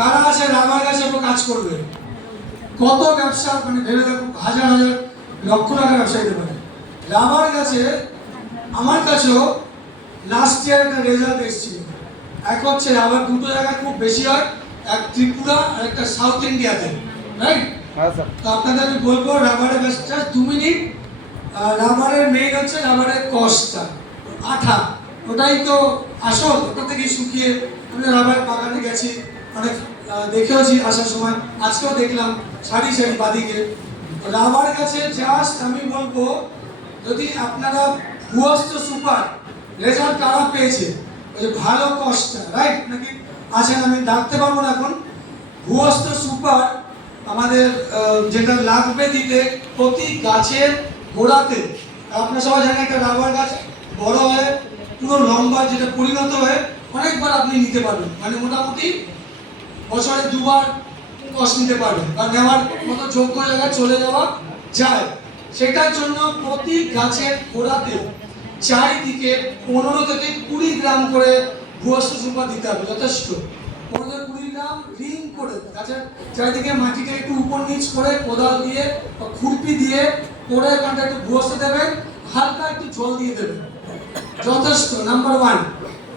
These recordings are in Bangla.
কারা আছে রাবার গাছের উপর কাজ করবে? কত ব্যবসা, মানে ভেবে দেখো, হাজার হাজার লক্ষ টাকার ব্যবসা দিতে পারে রাবার গাছে। আমার কাছেও লাস্ট ইয়ার একটা রেজাল্ট এসেছিল। এক হচ্ছে রাবার দুটো জায়গায় খুব বেশি হয়, এক ত্রিপুরা আর একটা সাউথ ইন্ডিয়াতে, রাইট? তো আপনাদের আমি বলবো রাবারের গাছটা 2 মিনিট। রাবারের মেইন হচ্ছে রাবারের কষটা, আঠা, ওটাই তো আসল। ওটা থেকে শুকিয়ে আমি রাবার বাগানে গেছি, অনেক দেখেওছি আসার সময়, আজকেও দেখলাম সারি সারি বাদিকে রাবার গাছের। জাস্ট আমি বলবো, যদি আপনারা ভুয়স্ত সুপার রেজাল্ট কারা পেয়েছে, ওই যে ভালো কষ্টটা, রাইট নাকি আছেন, আমি ডাকতে পারবো না এখন। ভুয়স্ত সুপার আমাদের যেটা লাগবে দিতে প্রতি গাছের গোড়াতে। আপনারা সবাই জানেন একটা রাবার গাছ বড় হয়ে পুরো লম্বা, যেটা পরিণত হয়ে অনেকবার আপনি নিতে পারবেন, মানে মোটামুটি বছরে 2বার কষ্ট নিতে পারবেন বা নেওয়ার মতো যোগ্য জায়গায় চলে যাওয়া যায়। সেটার জন্য প্রতি গাছের গোড়াতে চারিদিকে 15 থেকে 20 গ্রাম করে ভুয়স্ত সুপার দিতে হবে, যথেষ্ট। 15 থেকে 20 গ্রাম রিং করে গাছের চারিদিকে মাটিটা একটু উপর নিচ করে কোদাল দিয়ে বা খুরপি দিয়ে করে এখানটা একটু ভুয়স্ত দেবেন, হালকা একটু জল দিয়ে দেবেন, যথেষ্ট। নাম্বার 1।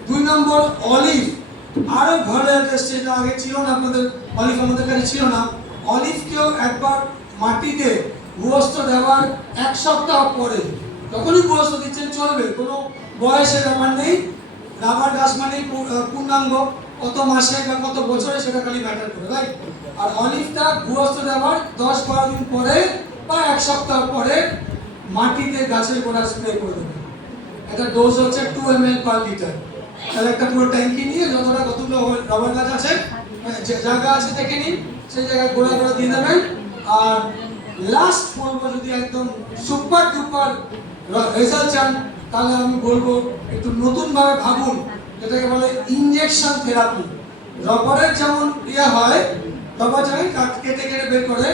2 নম্বর অলিভ, আরো ভালো একটা স্টেজ, আগে ছিল না আপনাদের, অলিভ আমাদের কাছে ছিল না। অলিভকেও একবার মাটিতে ভুয়স্ত দেওয়ার 1 সপ্তাহ পরে, যখনই ভুয়স্ত দিচ্ছেন চলবে, কোনো বয়সের ব্যাপার নেই। রাবার গাছ মানে পূর্ণাঙ্গ, কত মাসে বা কত বছরে সেটা খালি ম্যাটার করে, রাইট? আর অলিভটা ভুয়স্ত দেওয়ার 10-12 দিন পরে বা 1 সপ্তাহ পরে মাটিতে গাছের গোড়া স্প্রে করে দেবেন। এটা ডোজ হচ্ছে 2 ml per লিটার। তাহলে একটা পুরো ট্যাঙ্কি নিয়ে কতগুলো রাবার গাছ আছে, যে জায়গা আছে দেখে নিন, সেই জায়গায় গোড়া গোড়া দিয়ে দেবেন। আর লাস্ট বলবো, যদি একদম সুপার ডুপার রেজাল্ট চান, তাহলে আমি বলবো একটু নতুনভাবে ভাবুন, যেটাকে বলে ইনজেকশন থেরাপি। রবারের যেমন হয়, রবার জানেন কেটে কেটে বের করে,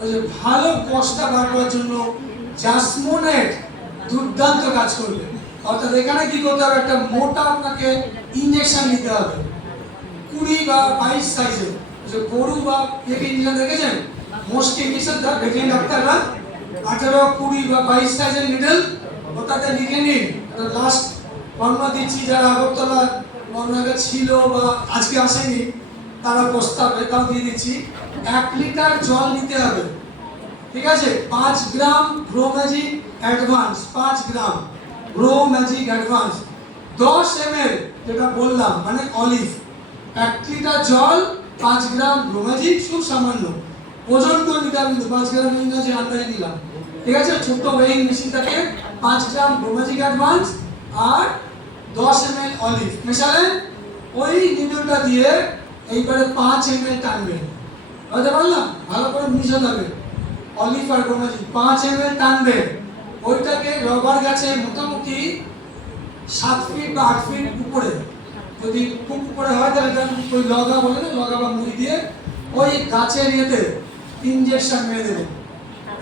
ওই যে ভালো কষ্টটা বার করার জন্য জাসমোনেট দুর্দান্ত কাজ করবে। অর্থাৎ এখানে কি করতে হবে, একটা মোটা আপনাকে ইনজেকশন নিতে হবে, 20 বা 22 সাইজের। যে গরু বা ইঞ্জেকশন দেখেছেন, মোস্ট ইঞ্জেকশন ভেটেরিনারি ডাক্তাররা 18, 20 বা 22 সাইজের নিডল, ওটাতে লিখে নিন। লাস্ট বর্ণনা দিচ্ছি, যারা আগরতলা বর্ণনা ছিল বা আজকে আসেনি, তারা প্রস্তাবে তাও দিয়ে দিচ্ছি। 1 লিটার জল নিতে হবে, ঠিক আছে? 5 গ্রাম গ্রো ম্যাজিক অ্যাডভান্স, 5 গ্রাম গ্রো ম্যাজিক অ্যাডভান্স, 10 ml যেটা বললাম, মানে অলিভ। 1 লিটার জল, 5 গ্রাম গ্রো ম্যাজিক, খুব সামান্য ওজন করে নিতে হবে, 5 গ্রাম নিয়ে যে আন্দাজে নিলাম, ঠিক আছে? ছোট ওয়েইং মেশিন থাকে, 5 গ্রাম গ্রো ম্যাজিক অ্যাডভান্স আর 10 ml অলিভ মেশালেন। ওই নিডলটা দিয়ে এইবারে 5 ml টানবেন, বুঝতে পারলাম? ভালো করে মিশাতে হবে অলিভ আর গ্রো ম্যাজিক, 5 ml টানবেন। ওইটাকে রবার গাছে মোটামুটি 7 ফিট বা 8 ফিট উপরে, যদি খুব উপরে হয় তাহলে ওই লগা বলে না, লগা বা মুড়ি দিয়ে ওই গাছের ইয়েতে ইনজেকশন মেরে দেবেন।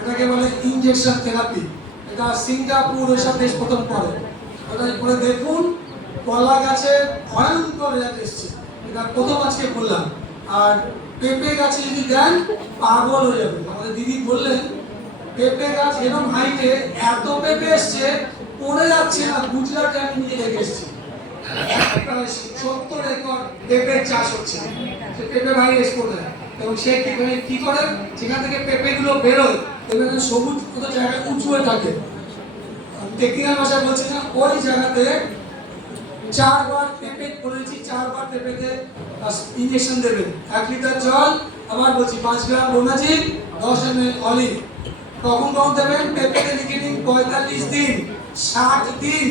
এটাকে বলে ইনজেকশন থেরাপি। এটা সিঙ্গাপুর এসব দেশ প্রথম করে। ওটা করে দেখুন, কলা গাছে ভয়ঙ্কর রেজাল্ট এসছে, এটা প্রথম আজকে বললাম। আর পেঁপে গাছে যদি দেন, পাগল হয়ে যাবে। আমাদের দিদি বললেন পেঁপে গাছ এরকম হাইটে এত পেঁপে এসছে, পড়ে যাচ্ছে না। গুজরাটে আমি নিয়ে দেখে এসেছি, 70 একর পেঁপের চাষ হচ্ছে, সে পেঁপে বাইরে এক্সপোর্ট হয়। এবং সে কি করে, যেখান থেকে পেঁপেগুলো বেরোয়, এখানে সবুজ কত জায়গায় উঁচু হয়ে থাকে, টেকনিক্যাল ভাষা বলছি না, ওই জায়গাতে 4 বার পেঁপে বলেছি, 4 বার পেঁপেতে ইনজেকশন দেবেন। 1 লিটার জল, আবার বলছি 5 গ্রাম গ্রো ম্যাজিক, 10 ml অলিভ। কখন দেবেন? পেঁপেতে লিখে নিন 45 দিন, 60 দিন,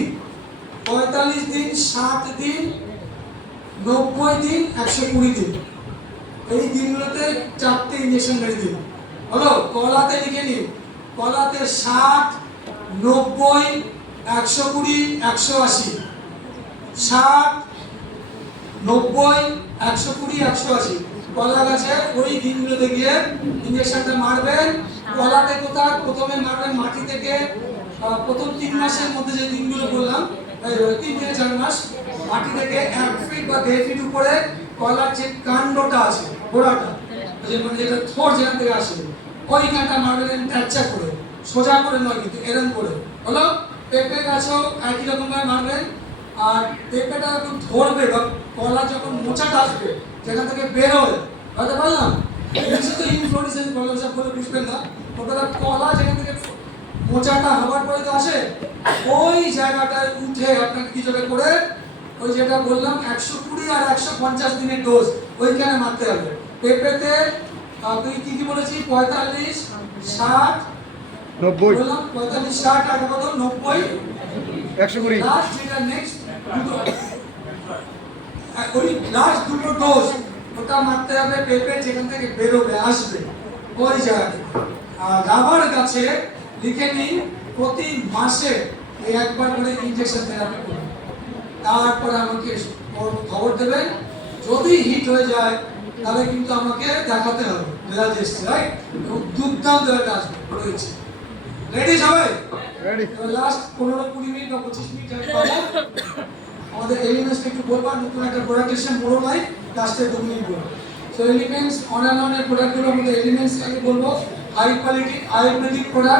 45 দিন, 60 দিন, 90 দিন, 120 দিন। এই দিনগুলোতে 4টে ইনজেকশন মেরে দিন, হলো? কলাতে লিখে নিন, কলাতে 60, 90, 120, 180, 60, 90, 120, 180। কলা গাছে ওই দিনগুলোতে গিয়ে ইনজেকশনটা মারবেন। কলাতে কোথায় প্রথমে মারবেন? মাটি থেকে প্রথম 3 মাসের মধ্যে যে দিনগুলো বললাম, 3 থেকে 4 মাস, মাটি থেকে 1 ফিট বা 1.5 ফিট উপরে কলার যে কাণ্ডটা আছে গোড়াটা, মানে যেটা থোর যেখান থেকে আসে, ওইখানটা মারবেন ট্যাচা করে, সোজা করে নয় কিন্তু এরকম করে। হলো? পেঁপে গাছও একই রকম ভাবে মারবেন। আর পেঁপেটা যখন ধরবে বা কলা যখন মোচাটা আসবে যেখান থেকে বেরোয়, বুঝতে পারলাম? তো ইনফ্লোরেসেন্স প্রবলেম সব বলে বুঝবেন না, ওটা কলা যেখান থেকে মোচাটা হওয়ার পরে তো আসে, ওই জায়গাটায় উঠে আপনাকে কিছু করে ওই যেটা বললাম 120 আর 150 দিনের ডোজ ওইখানে মারতে হবে। পেঁপেতে আপনি কি বলেছি 45, 60, 90 বললাম 45, 60 আর কত 90, 120 লাস্ট যেটা নেক্সট দুটো, ওই লাস্ট দুটো ডোজ ওটা মারতে হবে পেঁপে যেখান থেকে বেরোবে আসবে ওই জায়গাতে। আর রাবার গাছে লিখে নিন প্রতি মাসে এই একবার করে ইনজেকশন থেরাপি করুন। তারপরে আমাকে খবর দেবেন, যদি হিট হয়ে যায় তাহলে কিন্তু আমাকে দেখাতে হবে রেজাল্ট এসছে, রাইট? এবং দুর্দান্ত একটা আসবে রয়েছে। রেডি সবাই? রেডি। লাস্ট 15-20 মিনিট বা 25 মিনিট আমি পাবো। আমাদের এলিমেন্টসকে একটু বলবো, নতুন একটা প্রোডাক্ট এসে বড় নাই, লাস্টে 2 মিনিট বলবো। সো এলিমেন্টস অন অ্যান্ড অনের প্রোডাক্টগুলোর মধ্যে এলিমেন্টস আমি বলবো হাই কোয়ালিটি আয়ুর্বেদিক প্রোডাক্ট।